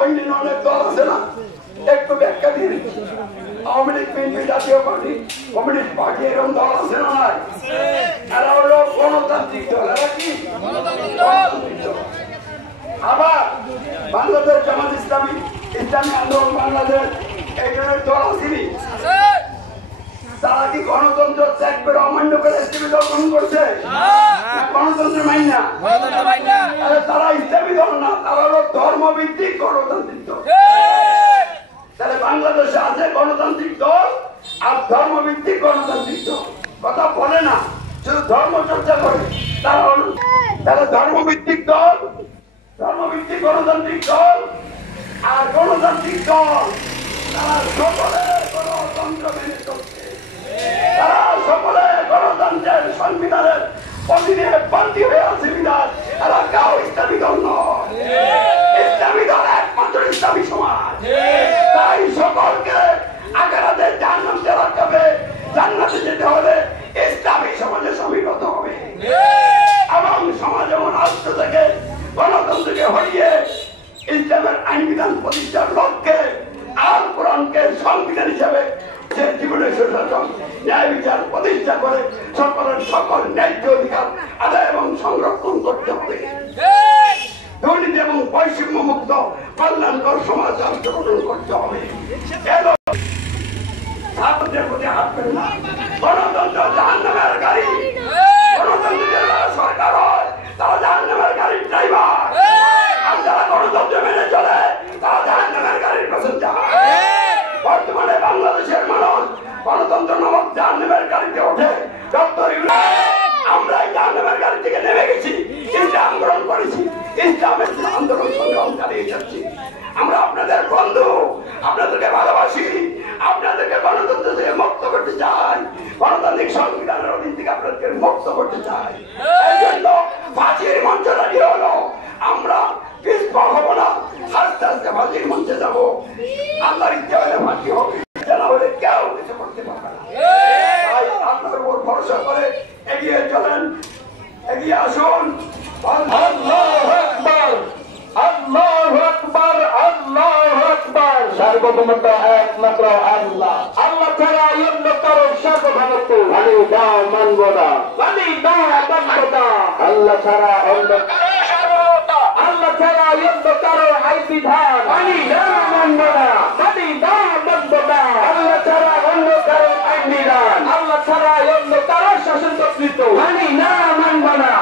অন্যান্য অনেক দল আছে না, একটু ব্যাখ্যা দিয়ে দিচ্ছি। আওয়ামী লীগ, বিএনপি, জাতীয় পার্টি, কমিউনিস্ট পার্টি এরকম দল আছে না নাই? এরা হলো গণতান্ত্রিক দল। এরা কি গণতান্ত্রিক দল? আবার বাংলাদেশ জামাত ইসলামী, ইসলামী আন্দোলন বাংলাদেশ, এই ধরনের দল আসেনি। তারা কি গণতন্ত্র ত্যাগ করে অমান্য করে ইসলামী দল গ্রহণ করছে? গণতন্ত্র মাইন না, তারা ইসলামী দল না, তারা হলো ধর্মভিত্তিক গণতান্ত্রিক দল। তাহলে বাংলাদেশে আছে গণতান্ত্রিক দল আর ধর্মভিত্তিক গণতান্ত্রিক দল। কথা বলে না, শুধু ধর্ম চর্চা করে। তারা হলো তাহলে ধর্মভিত্তিক দল, ধর্মভিত্তিক গণতান্ত্রিক দল আর গণতান্ত্রিক দল, তারা সকলে গণতন্ত্র মেনে চলছে। তারা সকলে গণতন্ত্রের সংবিধানের অধীনে বান্দি হয়ে আছে বিধান তারা কাউ ইসলামী দল নয়। ইসলামী দল একমাত্র ইসলামী সমাজ। তাই সকলকে আখেরাতে জান্নাত রাখতে হবে। জান্নাতে যেতে হলে ইসলামী সমাজে শামিল হতে হবে এবং সমাজ এবং রাষ্ট্র থেকে গণতন্ত্রকে হরিয়ে ইসলামের আইন বিধান প্রতিষ্ঠার লক্ষ্যে আল কোরআনকে সংবিধান হিসেবে যে জীবনের সুশাসন ন্যায় বিচার প্রতিষ্ঠা করে সকলের সকল ন্যায্য অধিকার আদায় এবং সংরক্ষণ করতে হবে। দুর্নীতি এবং বৈষম্য মুক্ত কল্যাণকর সমাজ রাষ্ট্র গঠন করতে হবে। ছাত্রদের প্রতি হাঁটবেন না। গণতন্ত্র জাহান্নামের গাড়ি। গণতন্ত্রের সরকার হয় তারা জাহান্নামের গাড়ির ড্রাইভার, আর যারা গণতন্ত্র মেনে চলে তারা জাহান্নামের গাড়ির প্যাসেঞ্জার। বর্তমানে বাংলাদেশের মানুষ গণতন্ত্র নামক জাহান্নামের গাড়িতে ওঠে। আমরা এই জাহান্নামের গাড়ি থেকে নেমে গেছি, ইসলাম গ্রহণ করেছি, ইসলামের আন্দোলন সংগ্রাম চালিয়ে যাচ্ছি। আমরা আপনাদের বন্ধু, আপনাদেরকে ভালোবাসি, আপনাদেরকে গণতন্ত্র থেকে মুক্ত করতে চাই, গণতান্ত্রিক সংবিধানের অধীন থেকে আপনাদেরকে মুক্ত করতে চাই। এই জন্য ফাঁসির মঞ্চ দাঁড়িয়ে হলো। আমরা পিছপা হবো না, আস্তে আস্তে ফাঁসির মঞ্চে যাবো। আল্লাহর ইচ্ছা হলে ফাঁসি হবে, না হলে কেউ কিছু করতে পারবে না। তাই আপনার উপর ভরসা করে এগিয়ে চলেন, এগিয়ে আসুন। আল্লাহু আকবার, আল্লাহু আকবার, আল্লাহু আকবার। সার্বভৌমত্ব একমাত্র আল্লাহ। আল্লাহ ছাড়া অন্য কারো সার্বভৌমত্ব আমি দা মানব না, আমি দা মানব না। আল্লাহ ছাড়া অন্য কারো সার্বভৌমত্ব, আল্লাহ ছাড়া অন্য কারো আইন বিধান আমি দা মানব না, আমি দা মানব না। আল্লাহ ছাড়া অন্য কারো আইন বিধান, আল্লাহ ছাড়া অন্য কারো শাসন কর্তৃত্ব আমি না মানব না।